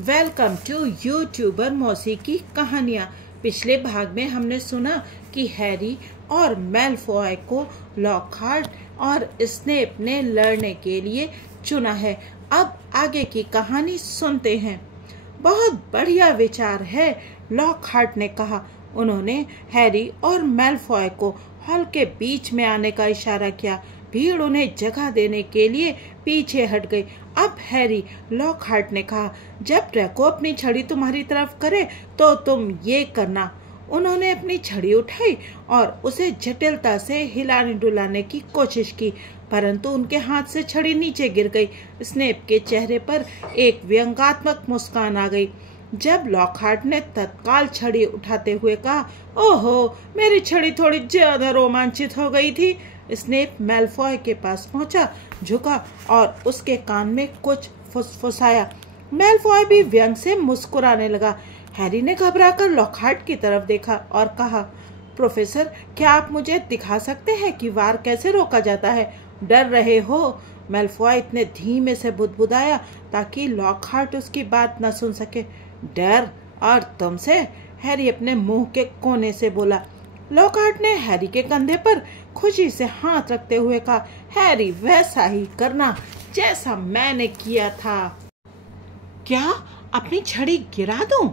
Welcome to YouTuber मौसी की कहानियाँ। पिछले भाग में हमने सुना कि हैरी और मैलफॉय को लॉकहार्ट और स्नेप ने लड़ने के लिए चुना है। अब आगे की कहानी सुनते हैं। बहुत बढ़िया विचार है, लॉकहार्ट ने कहा। उन्होंने हैरी और मैलफॉय को हॉल के बीच में आने का इशारा किया। भीड़ उन्हें जगह देने के लिए पीछे हट गई। अब हैरी, लॉकहार्ट ने कहा, जब ड्रैको अपनी छड़ी तुम्हारी तरफ करे तो तुम ये करना। उन्होंने अपनी छड़ी उठाई और उसे जटिलता से हिलाने डुलाने की कोशिश की, परंतु उनके हाथ से छड़ी नीचे गिर गई। स्नेप के चेहरे पर एक व्यंग्यात्मक मुस्कान आ गई। जब लॉकहार्ट ने तत्काल छड़ी उठाते हुए कहा, ओहो, मेरी छड़ी थोड़ी ज्यादा रोमांचित हो गई थी। स्नेप मैलफॉय के पास पहुंचा, झुका और उसके कान में कुछ फुसफुसाया। मैलफॉय भी व्यंग से मुस्कुराने लगा। हैरी ने घबराकर लॉकहार्ट की तरफ देखा और कहा, प्रोफेसर, क्या आप मुझे दिखा सकते हैं कि वार कैसे रोका जाता है? डर रहे हो? मैलफॉय इतने धीमे से बुदबुदाया ताकि लॉकहार्ट उसकी बात न सुन सके। डर? और तुमसे? हैरी अपने मुंह के कोने से बोला। लॉकहार्ट ने हैरी के कंधे पर खुशी से हाथ रखते हुए कहा, हैरी, वैसा ही करना जैसा मैंने किया था। क्या अपनी छड़ी गिरा दूं?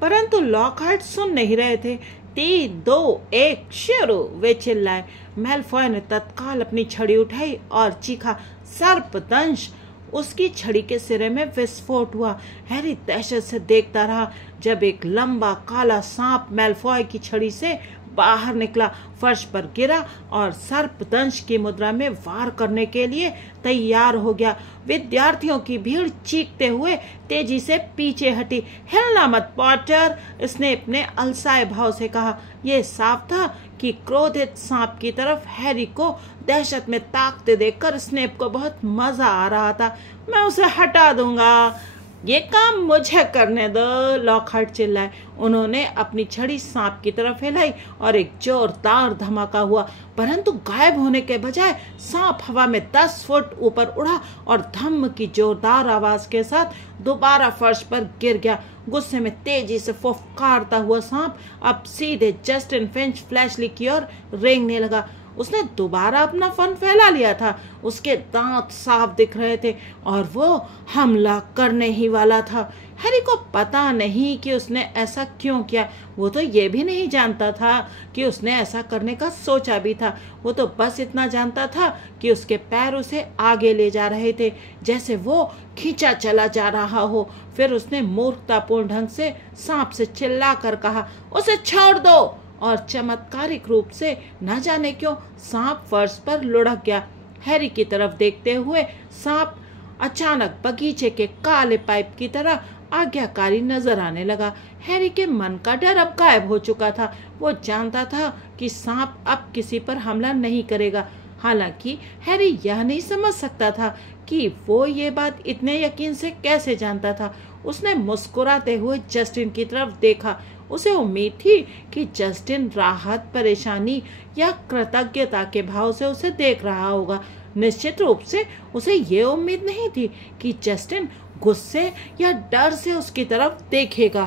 परंतु लॉकहार्ट सुन नहीं रहे थे। 3, 2, 1 शुरू, वे चिल्लाए। मैलफॉय ने तत्काल अपनी छड़ी उठाई और चीखा, सर्पदंश! उसकी छड़ी के सिरे में विस्फोट हुआ। हैरी दहशत से देखता रहा जब एक लंबा काला सांप मैलफॉय की छड़ी से बाहर निकला, फर्श पर गिरा और सर्पदंश की मुद्रा में वार करने के लिए तैयार हो गया। विद्यार्थियों की भीड़ चीखते हुए तेजी से पीछे हटी। हिलना मत पॉटर, स्नेप ने अलसाए भाव से कहा। यह साफ था कि क्रोधित सांप की तरफ हैरी को दहशत में ताकते देखकर स्नेप को बहुत मजा आ रहा था। मैं उसे हटा दूंगा, ये काम मुझे करने दो, लॉकहार्ट चिल्लाए। उन्होंने अपनी छड़ी सांप की तरफ हिलाई और एक जोरदार धमाका हुआ, परंतु गायब होने के बजाय सांप हवा में 10 फुट ऊपर उड़ा और धम्म की जोरदार आवाज के साथ दोबारा फर्श पर गिर गया। गुस्से में तेजी से फुफकारता हुआ सांप अब सीधे जस्टिन फिंच फ्लैशली की ओर रेंगने लगा। उसने दोबारा अपना फन फैला लिया था। उसके दांत साफ दिख रहे थे और वो हमला करने ही वाला था। हैरी को पता नहीं कि उसने ऐसा क्यों किया। वो तो ये भी नहीं जानता था कि उसने ऐसा करने का सोचा भी था। वो तो बस इतना जानता था कि उसके पैर उसे आगे ले जा रहे थे, जैसे वो खींचा चला जा रहा हो। फिर उसने मूर्खतापूर्ण ढंग से सांप से चिल्लाकर कहा, उसे छोड़ दो, और चमत्कारिक रूप से न जाने क्यों सांप फर्श पर लुढ़क गया। हैरी की तरफ देखते हुए सांप अचानक बगीचे के काले पाइप की तरह आज्ञाकारी नजर आने लगा। हैरी के मन का डर अब गायब हो चुका था। वो जानता था कि सांप अब किसी पर हमला नहीं करेगा। हालांकि हैरी यह नहीं समझ सकता था कि वो ये बात इतने यकीन से कैसे जानता था। उसने मुस्कुराते हुए जस्टिन की तरफ देखा। उसे उम्मीद थी कि जस्टिन राहत, परेशानी या कृतज्ञता के भाव से उसे देख रहा होगा। निश्चित रूप से उसे ये उम्मीद नहीं थी कि जस्टिन गुस्से या डर से उसकी तरफ देखेगा।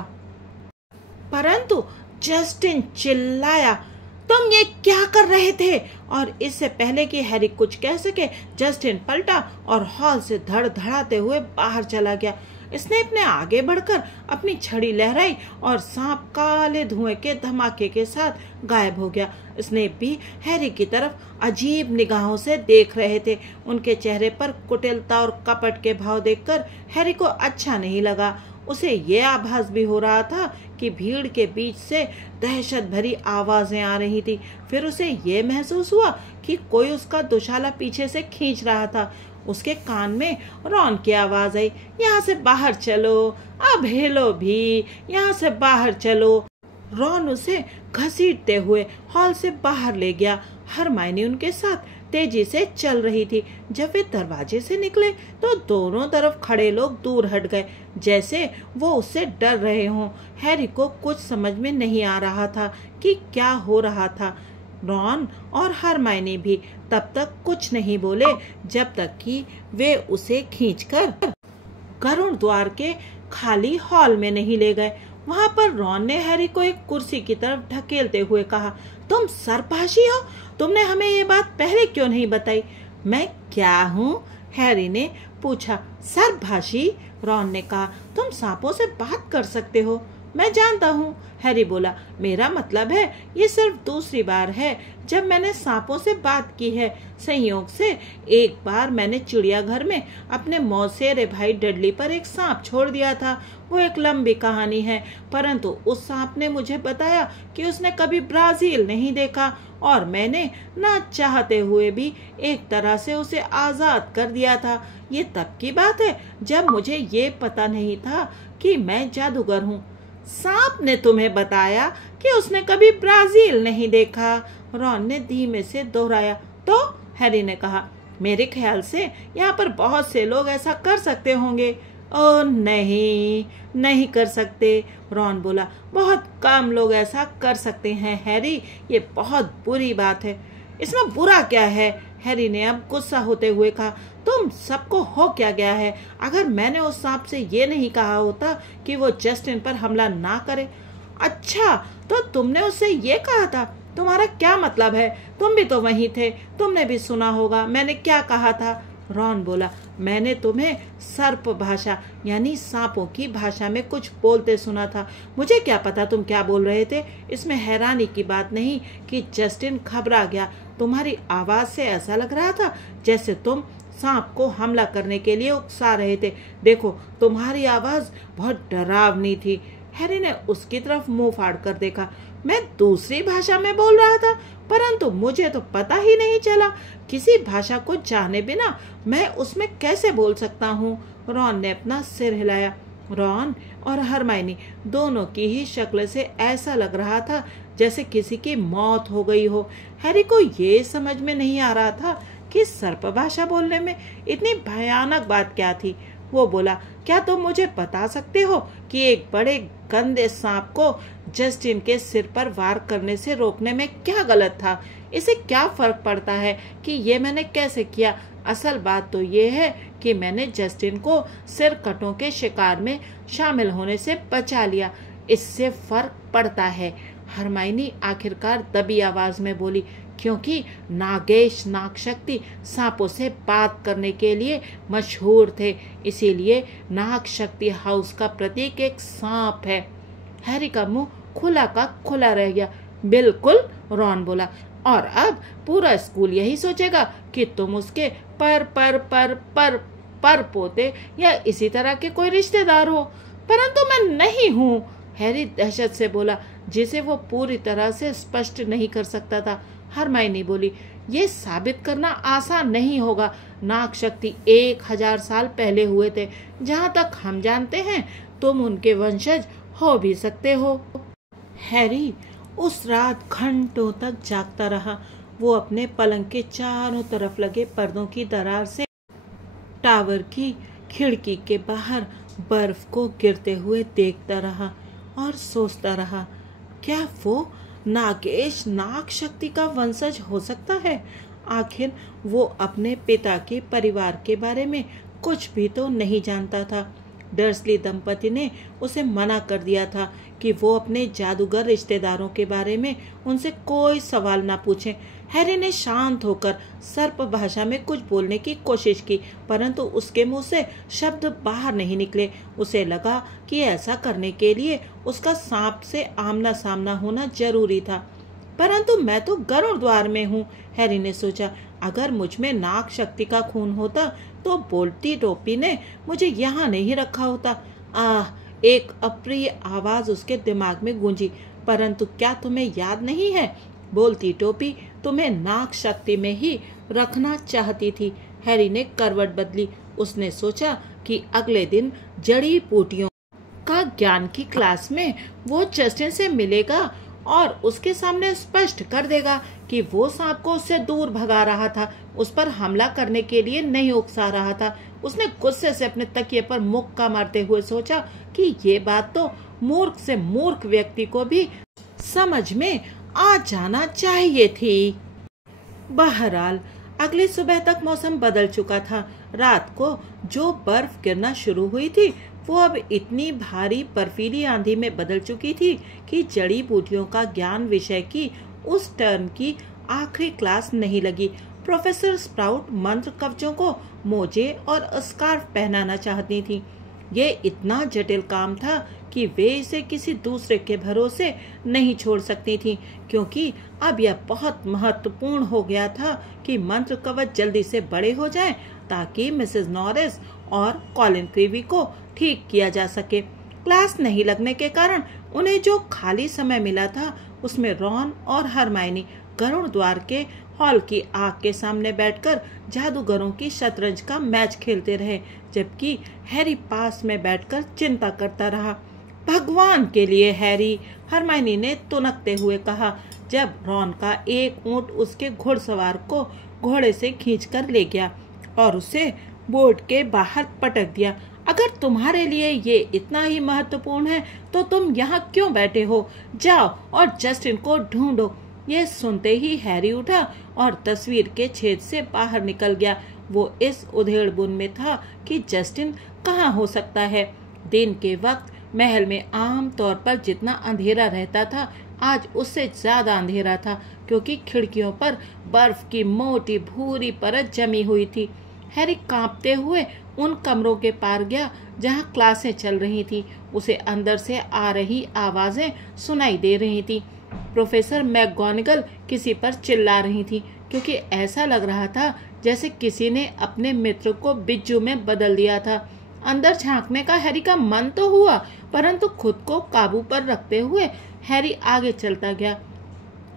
परंतु जस्टिन चिल्लाया, तुम ये क्या कर रहे थे? और इससे पहले कि हैरी कुछ कह सके, जस्टिन पलटा और हॉल से धड़धड़ाते हुए बाहर चला गया। स्नेप ने आगे बढ़कर अपनी छड़ी लहराई और सांप काले धुएं के धमाके के साथ गायब हो गया। स्नेप भी हैरी की तरफ अजीब निगाहों से देख रहे थे। उनके चेहरे पर कुटिलता और कपट के भाव देखकर हैरी को अच्छा नहीं लगा। उसे ये आभास भी हो रहा था कि भीड़ के बीच से दहशत भरी आवाजें आ रही थी। फिर उसे ये महसूस हुआ कि कोई उसका दुशाला पीछे से खींच रहा था। उसके कान में रॉन की आवाज आई, यहाँ से बाहर चलो, अब हिलो भी, यहाँ से बाहर चलो। रॉन उसे घसीटते हुए हॉल से बाहर ले गया। हरमाइनी उनके साथ तेजी से चल रही थी। जब वे दरवाजे से निकले तो दोनों तरफ खड़े लोग दूर हट गए, जैसे वो उससे डर रहे हों। हैरी को कुछ समझ में नहीं आ रहा था कि क्या हो रहा था। रॉन और हरमाइनी भी तब तक कुछ नहीं बोले जब तक कि वे उसे खींचकर गरुड़ द्वार के खाली हॉल में नहीं ले गए। वहाँ पर रॉन ने हैरी को एक कुर्सी की तरफ ढकेलते हुए कहा, तुम सर्पभाषी हो? तुमने हमें ये बात पहले क्यों नहीं बताई? मैं क्या हूँ? हैरी ने पूछा। सर्पभाषी? रॉन ने कहा, तुम सांपों से बात कर सकते हो। मैं जानता हूँ, हैरी बोला। मेरा मतलब है ये सिर्फ दूसरी बार है जब मैंने सांपों से बात की है। संयोग से एक बार मैंने चिड़ियाघर में अपने मौसेरे भाई डडली पर एक सांप छोड़ दिया था। वो एक लंबी कहानी है, परंतु उस सांप ने मुझे बताया कि उसने कभी ब्राजील नहीं देखा और मैंने ना चाहते हुए भी एक तरह से उसे आजाद कर दिया था। ये तब की बात है जब मुझे ये पता नहीं था कि मैं जादूगर हूँ। सांप ने तुम्हें बताया कि उसने कभी ब्राजील नहीं देखा? रॉन ने धीमे से दोहराया। तो हैरी ने कहा, मेरे ख्याल से यहाँ पर बहुत से लोग ऐसा कर सकते होंगे। ओ नहीं, नहीं कर सकते, रॉन बोला। बहुत कम लोग ऐसा कर सकते हैं हैरी, ये बहुत बुरी बात है। इसमें बुरा क्या है? हैरी ने अब गुस्सा होते हुए कहा। तुम सबको हो क्या गया है? अगर मैंने उस सांप से ये नहीं कहा होता कि वो जस्टिन पर हमला ना करे। अच्छा, तो तुमने उससे ये कहा था? तुम्हारा क्या मतलब है? तुम भी तो वहीं थे, तुमने भी सुना होगा मैंने क्या कहा था। रॉन बोला, मैंने तुम्हें सर्प भाषा यानी सांपों की भाषा में कुछ बोलते सुना था। मुझे क्या पता तुम क्या बोल रहे थे। इसमें हैरानी की बात नहीं कि जस्टिन घबरा गया। तुम्हारी आवाज से ऐसा लग रहा था जैसे तुम सांप को हमला करने के लिए उकसा रहे थे। देखो, तुम्हारी आवाज बहुत डरावनी थी। हैरी ने उसकी तरफ मुंह फाड़ कर देखा। मैं दूसरी भाषा में बोल रहा था, परंतु मुझे तो पता ही नहीं चला। किसी भाषा को जाने बिना मैं उसमें कैसे बोल सकता हूँ? रॉन ने अपना सिर हिलाया। रॉन और हरमाइनी दोनों की ही शक्ल से ऐसा लग रहा था जैसे किसी की मौत हो गई हो। हैरी को ये समझ में नहीं आ रहा था कि सर्प भाषा बोलने में इतनी भयानक बात क्या थी। वो बोला, क्या तुम मुझे बता सकते हो कि एक बड़े गंदे सांप को जस्टिन के सिर पर वार करने से रोकने में क्या गलत था? इसे क्या फर्क पड़ता है कि ये मैंने कैसे किया? असल बात तो ये है कि मैंने जस्टिन को सिरकटों के शिकार में शामिल होने से बचा लिया। इससे फर्क पड़ता है, हरमाइनी आखिरकार दबी आवाज में बोली, क्योंकि नागेश नागशक्ति सांपों से बात करने के लिए मशहूर थे। इसीलिए नागशक्ति हाउस का प्रतीक एक सांप है। हैरी का मुंह खुला का खुला रह गया। बिल्कुल, रॉन बोला। और अब पूरा स्कूल यही सोचेगा कि तुम उसके पर पोते या इसी तरह के कोई रिश्तेदार हो। परंतु मैं नहीं हूँ, हैरी दहशत से बोला, जिसे वो पूरी तरह से स्पष्ट नहीं कर सकता था। हरमाइनी बोली, ये साबित करना आसान नहीं होगा। नागशक्ति 1000 साल पहले हुए थे। जहाँ तक हम जानते हैं तुम उनके वंशज हो भी सकते हो। हैरी उस रात घंटों तक जागता रहा। वो अपने पलंग के चारों तरफ लगे पर्दों की दरार से टावर की खिड़की के बाहर बर्फ को गिरते हुए देखता रहा और सोचता रहा, क्या वो नागेश नागशक्ति का वंशज हो सकता है? आखिर वो अपने पिता के परिवार के बारे में कुछ भी तो नहीं जानता था। डर्सली दंपति ने उसे मना कर दिया था कि वो अपने जादूगर रिश्तेदारों के बारे में उनसे कोई सवाल ना पूछे। हैरी ने शांत होकर सर्प भाषा में कुछ बोलने की कोशिश की, परंतु उसके मुंह से शब्द बाहर नहीं निकले। उसे लगा कि ऐसा करने के लिए उसका सांप से आमना सामना होना जरूरी था। परंतु मैं तो गरुड़ द्वार में हूँ, हैरी ने सोचा। अगर मुझ में नाग शक्ति का खून होता तो बोलती टोपी ने मुझे यहाँ नहीं रखा होता। आह, एक अप्रिय आवाज उसके दिमाग में गूंजी। परंतु क्या तुम्हें याद नहीं है, बोलती टोपी तुम्हें नाग शक्ति में ही रखना चाहती थी। हैरी ने करवट बदली। उसने सोचा कि अगले दिन जड़ी बूटियों का ज्ञान की क्लास में वो जस्टिन से मिलेगा और उसके सामने स्पष्ट कर देगा कि वो सांप को उससे दूर भगा रहा था, उस पर हमला करने के लिए नहीं उकसा रहा था। उसने गुस्से से अपने तकिए पर मुक्का मारते हुए सोचा कि ये बात तो मूर्ख से मूर्ख व्यक्ति को भी समझ में आ जाना चाहिए थी। बहरहाल अगली सुबह तक मौसम बदल चुका था। रात को जो बर्फ गिरना शुरू हुई थी वो अब इतनी भारी बर्फीली आंधी में बदल चुकी थी कि जड़ी बूटियों का ज्ञान विषय की उस टर्म की आखिरी क्लास नहीं लगी। प्रोफेसर स्प्राउट मंत्र कवचों को मोजे और स्कार्फ पहनाना चाहती थी। ये इतना जटिल काम था कि वे इसे किसी दूसरे के भरोसे नहीं छोड़ सकती थी, क्योंकि अब यह बहुत महत्वपूर्ण हो गया था कि मंत्र कवच जल्दी से बड़े हो जाएं, ताकि मिसेस नॉरिस और कॉलिन क्रीवी को ठीक किया जा सके। क्लास नहीं लगने के कारण उन्हें जो खाली समय मिला था उसमें रॉन और हरमाइनी गरुड़ द्वार के हॉल की आग के सामने बैठकर जादूगरों की शतरंज का मैच खेलते रहे, जबकि हैरी पास में बैठकर चिंता करता रहा। भगवान के लिए हैरी, हरमाइनी ने तुनकते हुए कहा, जब रॉन का एक ऊंट उसके घुड़सवार को घोड़े से खींचकर ले गया और उसे बोर्ड के बाहर पटक दिया। अगर तुम्हारे लिए ये इतना ही महत्वपूर्ण है तो तुम यहाँ क्यों बैठे हो? जाओ और जस्टिन को ढूंढो। ये सुनते ही हैरी उठा और तस्वीर के छेद से बाहर निकल गया। वो इस उधेड़बुन में था कि जस्टिन कहाँ हो सकता है। दिन के वक्त महल में आम तौर पर जितना अंधेरा रहता था, आज उससे ज्यादा अंधेरा था, क्योंकि खिड़कियों पर बर्फ की मोटी भूरी परत जमी हुई थी। हैरी कांपते हुए उन कमरों के पार गया जहां क्लासें चल रही थी। उसे अंदर से आ रही आवाजें सुनाई दे रही थी। प्रोफेसर मैकगोनागल किसी पर चिल्ला रही थी, क्योंकि ऐसा लग रहा था जैसे किसी ने अपने मित्र को बिज्जू में बदल दिया था। अंदर झांकने का हैरी का मन तो हुआ, परंतु खुद को काबू पर रखते हुए हैरी आगे चलता गया।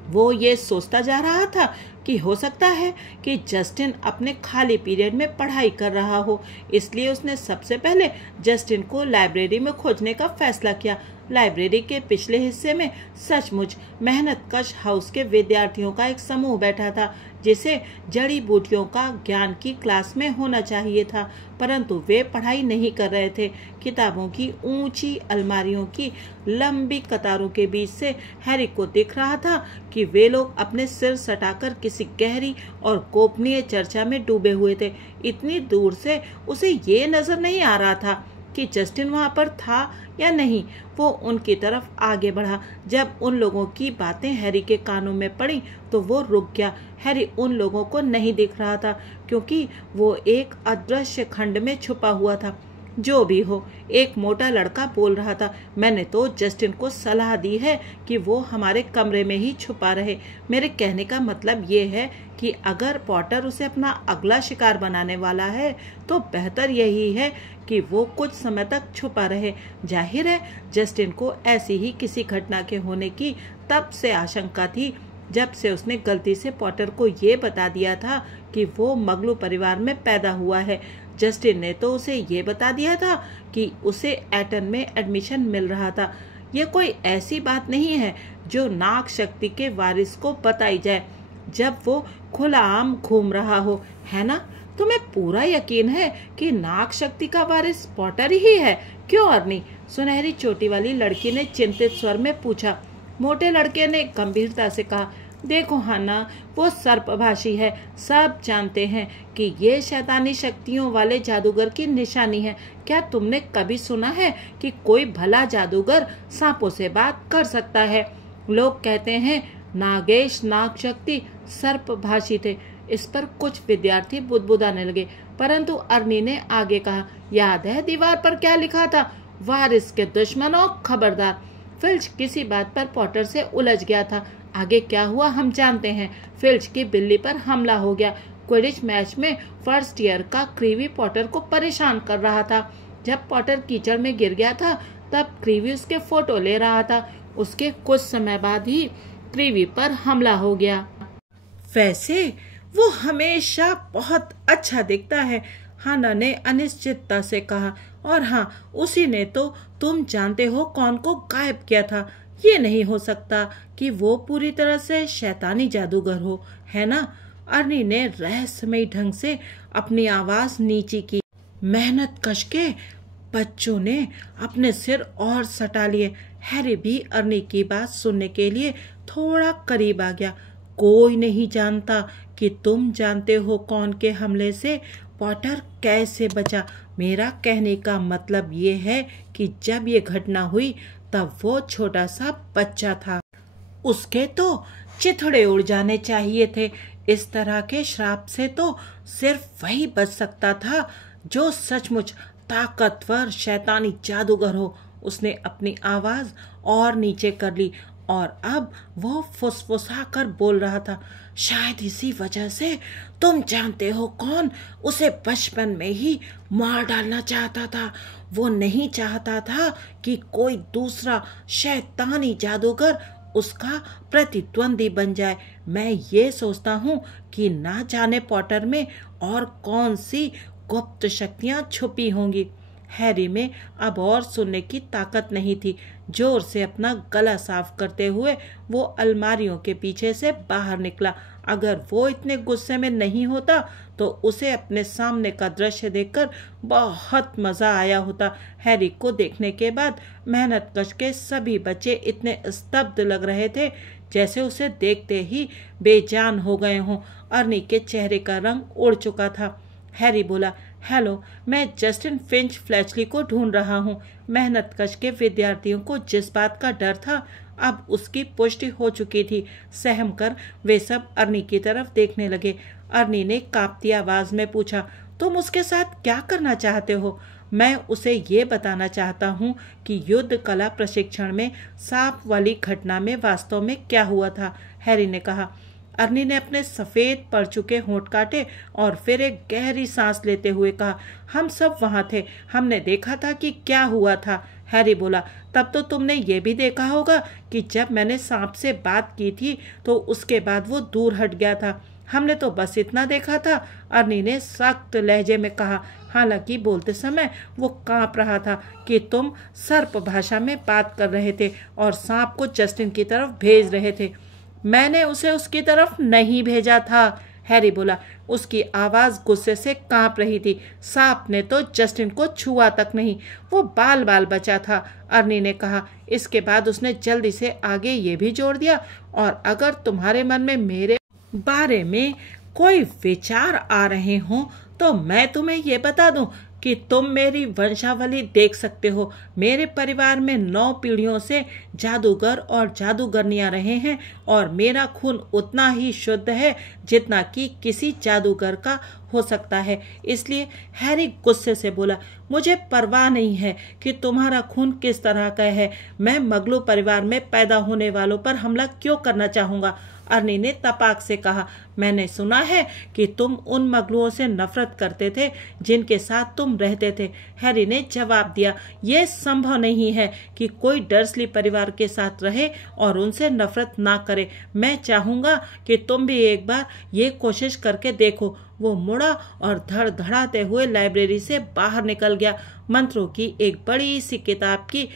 वो ये सोचता जा रहा था कि हो सकता है कि जस्टिन अपने खाली पीरियड में पढ़ाई कर रहा हो, इसलिए उसने सबसे पहले जस्टिन को लाइब्रेरी में खोजने का फैसला किया। लाइब्रेरी के पिछले हिस्से में सचमुच मेहनतकश हाउस के विद्यार्थियों का एक समूह बैठा था, जिसे जड़ी बूटियों का ज्ञान की क्लास में होना चाहिए था, परंतु वे पढ़ाई नहीं कर रहे थे। किताबों की ऊंची अलमारियों की लंबी कतारों के बीच से हैरी को दिख रहा था कि वे लोग अपने सिर सटाकर किसी गहरी और गोपनीय चर्चा में डूबे हुए थे। इतनी दूर से उसे ये नजर नहीं आ रहा था कि जस्टिन वहां पर था या नहीं। वो उनकी तरफ आगे बढ़ा। जब उन लोगों की बातें हैरी के कानों में पड़ी तो वो रुक गया। हैरी उन लोगों को नहीं दिख रहा था, क्योंकि वो एक अदृश्य खंड में छुपा हुआ था। जो भी हो, एक मोटा लड़का बोल रहा था, मैंने तो जस्टिन को सलाह दी है कि वो हमारे कमरे में ही छुपा रहे। मेरे कहने का मतलब ये है कि अगर पॉटर उसे अपना अगला शिकार बनाने वाला है तो बेहतर यही है कि वो कुछ समय तक छुपा रहे। जाहिर है जस्टिन को ऐसी ही किसी घटना के होने की तब से आशंका थी जब से उसने गलती से पॉटर को ये बता दिया था कि वो मगलू परिवार में पैदा हुआ है। जस्टिन ने तो उसे ये बता दिया था कि उसे एटन में एडमिशन मिल रहा था। ये कोई ऐसी बात नहीं है जो नाग शक्ति के वारिस को बताई जाए जब वो खुला आम घूम रहा हो, है ना? तुम्हें पूरा यकीन है कि नाग शक्ति का वारिस पॉटर ही है, क्यों अर्नी? सुनहरी चोटी वाली लड़की ने चिंतित स्वर में पूछा। मोटे लड़के ने गंभीरता से कहा, देखो हाना, वो सर्पभाषी है। सब जानते हैं कि ये शैतानी शक्तियों वाले जादूगर की निशानी है। क्या तुमने कभी सुना है कि कोई भला जादूगर सांपों से बात कर सकता है? लोग कहते हैं नागेश नाग शक्ति सर्पभाषी थे। इस पर कुछ विद्यार्थी बुदबुदाने लगे, परंतु अर्नी ने आगे कहा, याद है दीवार पर क्या लिखा था? वारिस के दुश्मनों खबरदार। फिल्च किसी बात पर पॉटर से उलझ गया था। आगे क्या हुआ हम जानते हैं। फिल्च की बिल्ली पर हमला हो गया। क्विडिच मैच में फर्स्ट ईयर का क्रीवी पॉटर को परेशान कर रहा था। जब पॉटर कीचड़ में गिर गया था तब क्रीवी उसके फोटो ले रहा था। उसके कुछ समय बाद ही क्रीवी पर हमला हो गया। वैसे वो हमेशा बहुत अच्छा दिखता है, हाना ने अनिश्चितता से कहा। और हाँ, उसी ने तो तुम जानते हो कौन को गायब किया था। ये नहीं हो सकता कि वो पूरी तरह से शैतानी जादूगर हो, है ना? अर्नी ने रहस्यमयी ढंग से अपनी आवाज नीची की। मेहनत कश के बच्चों ने अपने सिर और सटा लिए। हैरी भी अर्नी की बात सुनने के लिए थोड़ा करीब आ गया। कोई नहीं जानता कि तुम जानते हो कौन के हमले से पॉटर कैसे बचा? मेरा कहने का मतलब ये है कि जब ये घटना हुई तब वो छोटा सा बच्चा था। उसके तो चिथड़े उड़ जाने चाहिए थे। इस तरह के श्राप से तो सिर्फ वही बच सकता था जो सचमुच ताकतवर शैतानी जादूगर हो। उसने अपनी आवाज और नीचे कर ली और अब वो फुसफुसा कर बोल रहा था, शायद इसी वजह से तुम जानते हो कौन उसे बचपन में ही मार डालना चाहता था। वो नहीं चाहता था कि कोई दूसरा शैतानी जादूगर उसका प्रतिद्वंदी बन जाए। मैं ये सोचता हूँ कि ना जाने पॉटर में और कौन सी गुप्त शक्तियाँ छुपी होंगी। हैरी में अब और सुनने की ताकत नहीं थी। जोर से अपना गला साफ करते हुए वो अलमारियों के पीछे से बाहर निकला। अगर वो इतने गुस्से में नहीं होता तो उसे अपने सामने का दृश्य देखकर बहुत मजा आया होता। हैरी को देखने के बाद मेहनतकश के सभी बच्चे इतने स्तब्ध लग रहे थे जैसे उसे देखते ही बेजान हो गए हों। अर्नी के चेहरे का रंग उड़ चुका था। हैरी बोला, हेलो, मैं जस्टिन फिंच फ्लेचली को ढूंढ रहा हूँ। मेहनतकश के विद्यार्थियों को जिस बात का डर था अब उसकी पुष्टि हो चुकी थी। सहम कर वे सब अर्नी की तरफ देखने लगे। अर्नी ने कांपती आवाज में पूछा, तुम उसके साथ क्या करना चाहते हो? मैं उसे ये बताना चाहता हूँ कि युद्ध कला प्रशिक्षण में सांप वाली घटना में वास्तव में क्या हुआ था, हैरी ने कहा। अर्नी ने अपने सफेद पड़ चुके होंठ काटे और फिर एक गहरी सांस लेते हुए कहा, हम सब वहां थे, हमने देखा था कि क्या हुआ था। हैरी बोला, तब तो तुमने ये भी देखा होगा कि जब मैंने सांप से बात की थी तो उसके बाद वो दूर हट गया था। हमने तो बस इतना देखा था, अर्नी ने सख्त लहजे में कहा। हालांकि बोलते समय वो कांप रहा था कि तुम सर्प भाषा में बात कर रहे थे और सांप को जस्टिन की तरफ भेज रहे थे। मैंने उसे उसकी तरफ नहीं भेजा था, हैरी बोला। उसकी आवाज गुस्से से कांप रही थी। सांप ने तो जस्टिन को छुआ तक नहीं, वो बाल बाल बचा था, अर्नी ने कहा। इसके बाद उसने जल्दी से आगे ये भी जोड़ दिया, और अगर तुम्हारे मन में मेरे बारे में कोई विचार आ रहे हों तो मैं तुम्हें ये बता दूं कि तुम मेरी वंशावली देख सकते हो। मेरे परिवार में 9 पीढ़ियों से जादूगर और जादूगरनियां रहे हैं और मेरा खून उतना ही शुद्ध है जितना कि किसी जादूगर का हो सकता है। इसलिए हैरी गुस्से से बोला, मुझे परवाह नहीं है कि तुम्हारा खून किस तरह का है। मैं मगलू परिवार में पैदा होने वालों पर हमला क्यों करना चाहूंगा? अर्नी ने तपाक से कहा, मैंने सुना है कि तुम उन मगलुओं से नफरत करते थे जिनके साथ तुम रहते थे। हैरी ने जवाब दिया, यह संभव नहीं है कि कोई डर्सली परिवार के साथ रहे और उनसे नफरत ना करे। मैं चाहूंगा कि तुम भी एक बार ये कोशिश करके देखो। वो मुड़ा और धड़धड़ाते हुए लाइब्रेरी से बाहर निकल गया। मंत्रों की एक बड़ी सी किताब की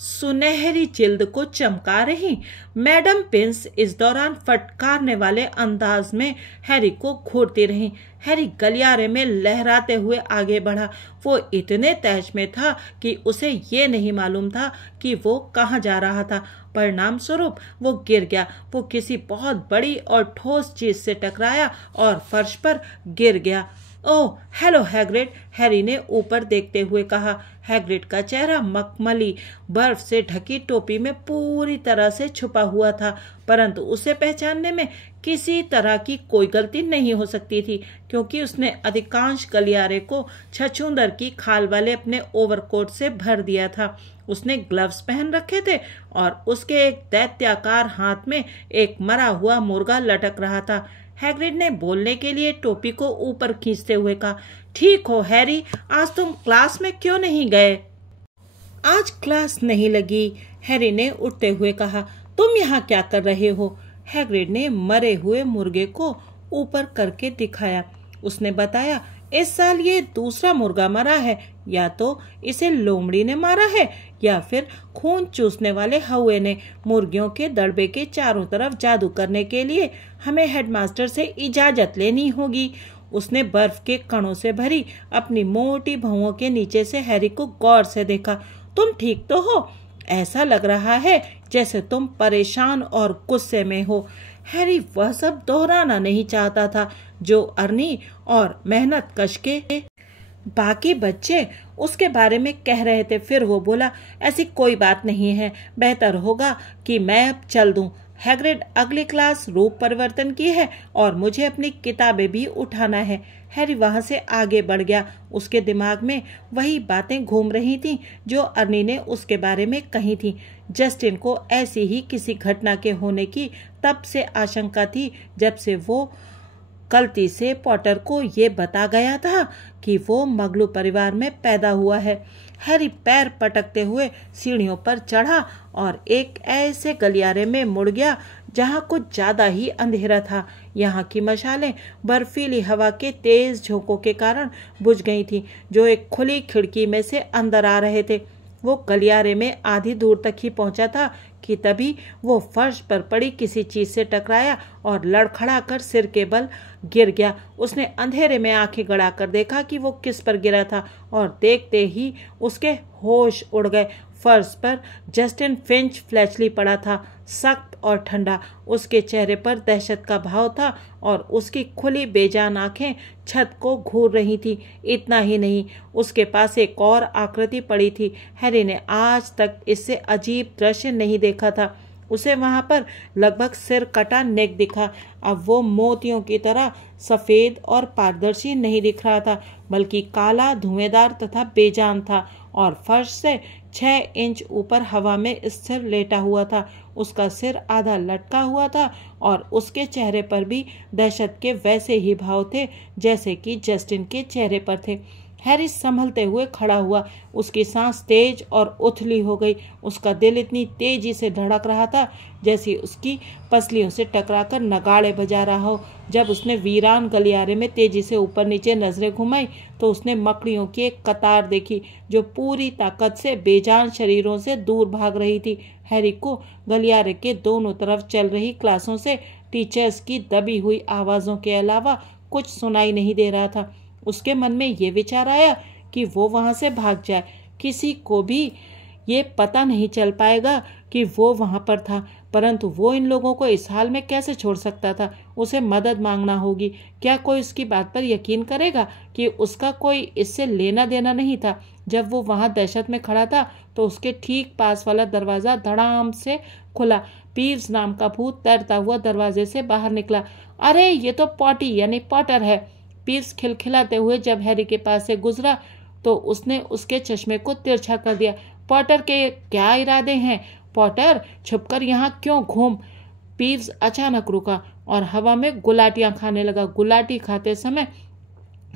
सुनहरी जिल्द को चमका रही मैडम पिंस इस दौरान फटकारने वाले अंदाज में हैरी को घूरती रही। हैरी गलियारे में लहराते हुए आगे बढ़ा। वो इतने तैश में था कि उसे ये नहीं मालूम था कि वो कहाँ जा रहा था। परिणाम स्वरूप वो गिर गया। वो किसी बहुत बड़ी और ठोस चीज से टकराया और फर्श पर गिर गया। ओह, हेलो हैग्रिड, हैरी ने ऊपर देखते हुए कहा। हैग्रिड का चेहरा मखमली बर्फ से ढकी टोपी में पूरी तरह से छुपा हुआ था, परंतु उसे पहचानने में किसी तरह की कोई गलती नहीं हो सकती थी, क्योंकि उसने अधिकांश गलियारे को छछूंदर की खाल वाले अपने ओवरकोट से भर दिया था। उसने ग्लव्स पहन रखे थे और उसके एक दैत्याकार हाथ में एक मरा हुआ मुर्गा लटक रहा था। हैग्रिड ने बोलने के लिए टोपी को ऊपर खींचते हुए कहा, ठीक हो हैरी, आज तुम क्लास में क्यों नहीं गए? आज क्लास नहीं लगी, हैरी ने उठते हुए कहा। तुम यहाँ क्या कर रहे हो? हैग्रिड ने मरे हुए मुर्गे को ऊपर करके दिखाया। उसने बताया, इस साल ये दूसरा मुर्गा मरा है। या तो इसे लोमड़ी ने मारा है या फिर खून चूसने वाले हौवे ने। मुर्गियों के दड़बे के चारों तरफ जादू करने के लिए हमें हेडमास्टर से इजाजत लेनी होगी। उसने बर्फ के कणों से भरी अपनी मोटी भौंहों के नीचे से हैरी को गौर से देखा। तुम ठीक तो हो? ऐसा लग रहा है जैसे तुम परेशान और गुस्से में हो। हैरी वह सब दोहराना नहीं चाहता था, जो अर्नी और मेहनत कश के बाकी बच्चे उसके बारे में कह रहे थे। फिर वो बोला, ऐसी कोई बात नहीं है, बेहतर होगा कि मैं अब चल दूं। हैग्रिड, अगली क्लास रूप परिवर्तन की है और मुझे अपनी किताबें भी उठाना है। हैरी वहां से आगे बढ़ गया। उसके दिमाग में वही बातें घूम रही थीं जो अर्नी ने उसके बारे में कही थी। जस्टिन को ऐसी ही किसी घटना के होने की तब से आशंका थी जब से वो गलती से पॉटर को ये बता गया था कि वो मगलू परिवार में पैदा हुआ है। हैरी पैर पटकते हुए सीढ़ियों पर चढ़ा और एक ऐसे गलियारे में मुड़ गया जहाँ कुछ ज्यादा ही अंधेरा था। यहाँ की मशालें बर्फीली हवा के तेज झोंकों के कारण बुझ गई थी, जो एक खुली खिड़की में से अंदर आ रहे थे। वो गलियारे में आधी दूर तक ही पहुंचा था कि तभी वो फर्श पर पड़ी किसी चीज से टकराया और लड़खड़ाकर सिर के बल गिर गया। उसने अंधेरे में आंखें गड़ाकर देखा कि वो किस पर गिरा था और देखते ही उसके होश उड़ गए। फर्श पर जस्टिन फिंच फ्लेचली पड़ा था, सख्त और ठंडा। उसके चेहरे पर दहशत का भाव था और उसकी खुली बेजान आंखें छत को घूर रही थी। इतना ही नहीं, उसके पास एक और आकृति पड़ी थी। हैरी ने आज तक इससे अजीब दृश्य नहीं देखा था। उसे वहां पर लगभग सिर कटा नेक दिखा। अब वो मोतियों की तरह सफेद और पारदर्शी नहीं दिख रहा था, बल्कि काला, धुएंदार तथा बेजान था और फर्श से 6 इंच ऊपर हवा में स्थिर लेटा हुआ था। उसका सिर आधा लटका हुआ था और उसके चेहरे पर भी दहशत के वैसे ही भाव थे जैसे कि जस्टिन के चेहरे पर थे। हैरी संभलते हुए खड़ा हुआ। उसकी सांस तेज और उथली हो गई। उसका दिल इतनी तेजी से धड़क रहा था जैसे उसकी पसलियों से टकराकर नगाड़े बजा रहा हो। जब उसने वीरान गलियारे में तेजी से ऊपर नीचे नजरें घुमाई तो उसने मकड़ियों की एक कतार देखी जो पूरी ताकत से बेजान शरीरों से दूर भाग रही थी। हैरी को गलियारे के दोनों तरफ चल रही क्लासों से टीचर्स की दबी हुई आवाजों के अलावा कुछ सुनाई नहीं दे रहा था। उसके मन में ये विचार आया कि वो वहां से भाग जाए। किसी को भी ये पता नहीं चल पाएगा कि वो वहां पर था, परंतु वो इन लोगों को इस हाल में कैसे छोड़ सकता था। उसे मदद मांगना होगी। क्या कोई उसकी बात पर यकीन करेगा कि उसका कोई इससे लेना देना नहीं था। जब वो वहां दहशत में खड़ा था तो उसके ठीक पास वाला दरवाजा धड़ाम से खुला। पीव्स नाम का भूत तैरता हुआ दरवाजे से बाहर निकला। अरे, ये तो पॉटी यानी पॉटर है। पीव्स खिलखिलाते हुए जब हैरी के पास से गुजरा तो उसने उसके चश्मे को तिरछा कर दिया। पॉटर के क्या इरादे हैं? पॉटर, छुपकर यहाँ क्यों घूम? पीव्स अचानक रुका और हवा में गुलाटियां खाने लगा। गुलाटी खाते समय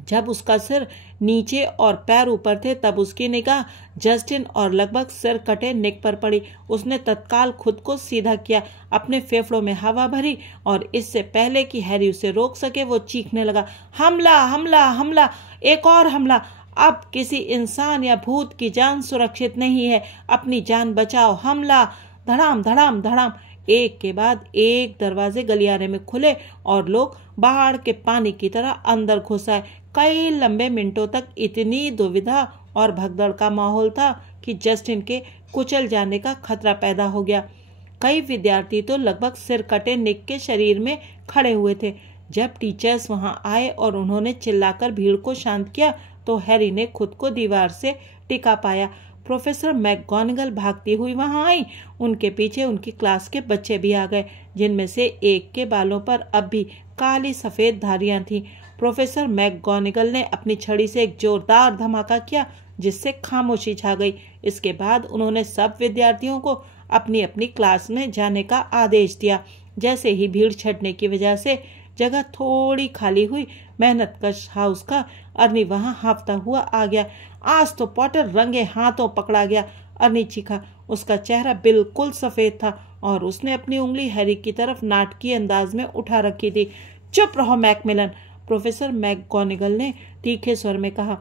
जब उसका सिर नीचे और पैर ऊपर थे तब उसकी निगाह जस्टिन और लगभग सिर कटे निक पर पड़ी। उसने तत्काल खुद को सीधा किया, अपने फेफड़ों में हवा भरी और इससे पहले कि हैरी उसे रोक सके वो चीखने लगा, हमला, हमला, हमला, एक और हमला। अब किसी इंसान या भूत की जान सुरक्षित नहीं है। अपनी जान बचाओ, हमला। धड़ाम धड़ाम धड़ाम एक के बाद एक दरवाजे गलियारे में खुले और लोग बाढ़ के पानी की तरह अंदर घुस आए। कई लंबे मिनटों तक इतनी दुविधा और भगदड़ का माहौल था कि जस्टिन के कुचल जाने का खतरा पैदा हो गया। कई विद्यार्थी तो लगभग सिर कटे निक के शरीर में खड़े हुए थे। जब टीचर्स वहां आए और उन्होंने चिल्लाकर भीड़ को शांत किया तो हैरी ने खुद को दीवार से टिका पाया। प्रोफेसर मैकगोनागल भागती हुई वहां आई। उनके पीछे उनकी क्लास के बच्चे भी आ गए, जिनमें से एक के बालों पर अब भी काली सफेद धारियां थीं। प्रोफेसर मैकगोनागल ने अपनी छड़ी से एक जोरदार धमाका किया जिससे खामोशी छा गई। इसके बाद उन्होंने सब विद्यार्थियों को अपनी अपनी क्लास में जाने का आदेश दिया। जैसे ही भीड़ छटने की वजह से जगह थोड़ी खाली हुई, मेहनतकश हाउस का अर्नी वहां हाफता हुआ आ गया। आज तो पॉटर रंगे हाथों पकड़ा गया। अर्नी चीखा। उसका चेहरा बिल्कुल सफेद था और उसने अपनी उंगली हैरी की तरफ नाटकीय अंदाज में उठा रखी थी। चुप रहो मैकमिलन, प्रोफेसर मैकगोनागल ने तीखे स्वर में कहा।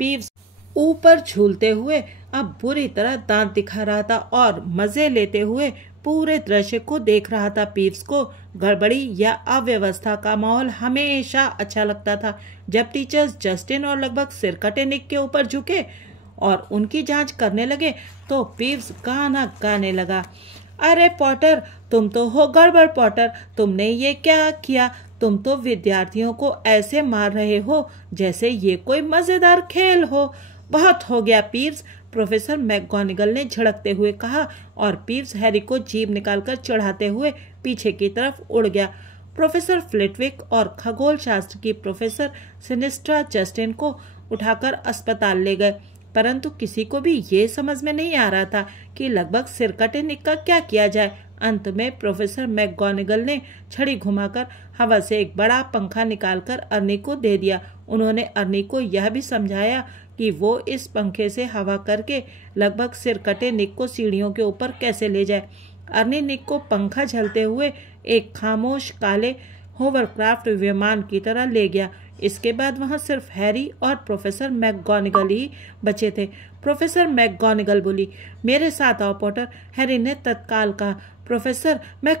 पीव्स ऊपर झूलते हुए अब बुरी तरह दांत दिखा रहा था और मजे लेते हुए पूरे दृश्य को देख रहा था। पीव्स को गड़बड़ी या अव्यवस्था का माहौल हमेशा अच्छा लगता था। जब टीचर्स जस्टिन और लगभग सिरकटे निक के ऊपर झुके और उनकी जांच करने लगे तो पीव्स गाना गाने लगा। अरे पॉटर, तुम तो हो गड़बड़। पॉटर, तुमने ये क्या किया? तुम तो विद्यार्थियों को ऐसे मार रहे हो जैसे ये कोई मजेदार खेल हो। बहुत हो गया पीव्स, प्रोफेसर मैकगोनागल ने झड़कते हुए कहा और पीव्स हैरी को जीभ निकालकर चढ़ाते हुए पीछे की तरफ उड़ गया। प्रोफेसर फ्लिटविक और खगोल शास्त्र की प्रोफेसर सिनिस्ट्रा जस्टिन को उठाकर अस्पताल ले गए, परंतु किसी को भी ये समझ में नहीं आ रहा था कि लगभग सिरकटे निक का क्या किया जाए। अंत में प्रोफेसर मैकगोनागल ने छड़ी घुमाकर हवा से एक बड़ा पंखा निकालकर अर्नी को दे दिया। उन्होंने अर्नी को यह भी समझाया कि वो इस पंखे से हवा करके लगभग सिरकटे निक को सीढ़ियों के ऊपर कैसे ले जाए। अर्नी निक को पंखा झलते हुए एक खामोश काले होवरक्राफ्ट विमान की तरह ले गया। इसके बाद वहां सिर्फ हैरी और प्रोफेसर मैकगोनागल ही बचे थे। प्रोफेसर मैकगोनागल बोली, मेरे साथ आओ पॉटर। हैरी ने तत्काल कहा, प्रोफेसर मैं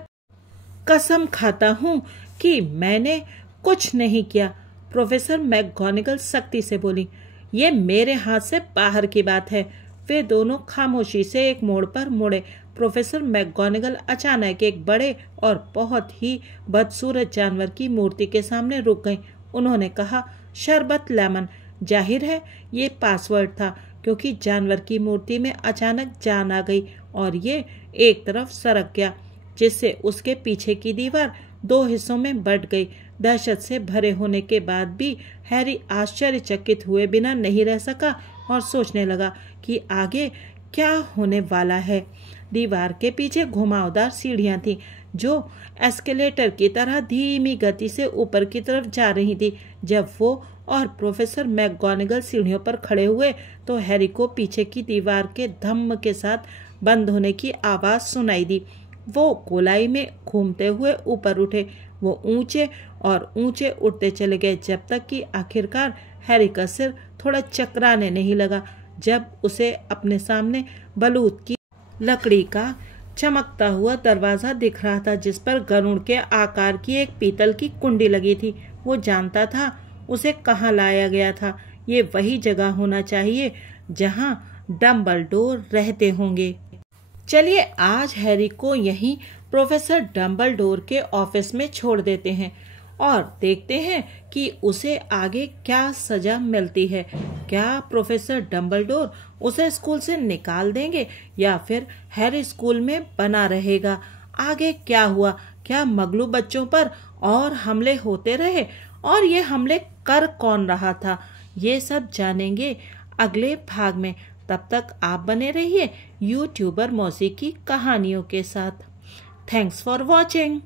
कसम खाता हूँ कि मैंने कुछ नहीं किया। प्रोफेसर मैकगोनागल सख्ती से बोली, ये मेरे हाथ से बाहर की बात है। वे दोनों खामोशी से एक मोड़ पर मुड़े। प्रोफेसर मैकगोनागल अचानक एक बड़े और बहुत ही बदसूरत जानवर की मूर्ति के सामने रुक गई। उन्होंने कहा, शरबत लेमन। जाहिर है ये पासवर्ड था, क्योंकि जानवर की मूर्ति में अचानक जान आ गई और ये एक तरफ सरक गया, जिससे उसके पीछे की दीवार दो हिस्सों में बंट गई। दहशत से भरे होने के बाद भी हैरी आश्चर्यचकित हुए बिना नहीं रह सका और सोचने लगा कि आगे क्या होने वाला है। दीवार के पीछे घुमावदार सीढ़ियां थीं, जो एस्केलेटर की तरह धीमी गति से ऊपर की तरफ जा रही थी। जब वो और प्रोफेसर मैकगोनागल सीढ़ियों पर खड़े हुए तो हैरी को पीछे की दीवार के धम्म के साथ बंद होने की आवाज सुनाई दी। वो गोलाई में घूमते हुए ऊपर उठे। वो ऊंचे और ऊंचे उठते चले गए जब तक कि आखिरकार हैरी का सिर थोड़ा चकराने नहीं लगा, जब उसे अपने सामने बलूत की लकड़ी का चमकता हुआ दरवाजा दिख रहा था, जिस पर गरुड़ के आकार की एक पीतल की कुंडी लगी थी। वो जानता था उसे कहाँ लाया गया था। ये वही जगह होना चाहिए जहाँ डम्बलडोर रहते होंगे। चलिए आज हैरी को यहीं प्रोफेसर डम्बलडोर के ऑफिस में छोड़ देते हैं और देखते हैं कि उसे आगे क्या सजा मिलती है। क्या प्रोफेसर डम्बलडोर उसे स्कूल से निकाल देंगे या फिर हैरी स्कूल में बना रहेगा? आगे क्या हुआ? क्या मगलू बच्चों पर और हमले होते रहे और ये हमले कर कौन रहा था? ये सब जानेंगे अगले भाग में। तब तक आप बने रहिए यूट्यूबर मौसी की कहानियों के साथ। Thanks for watching.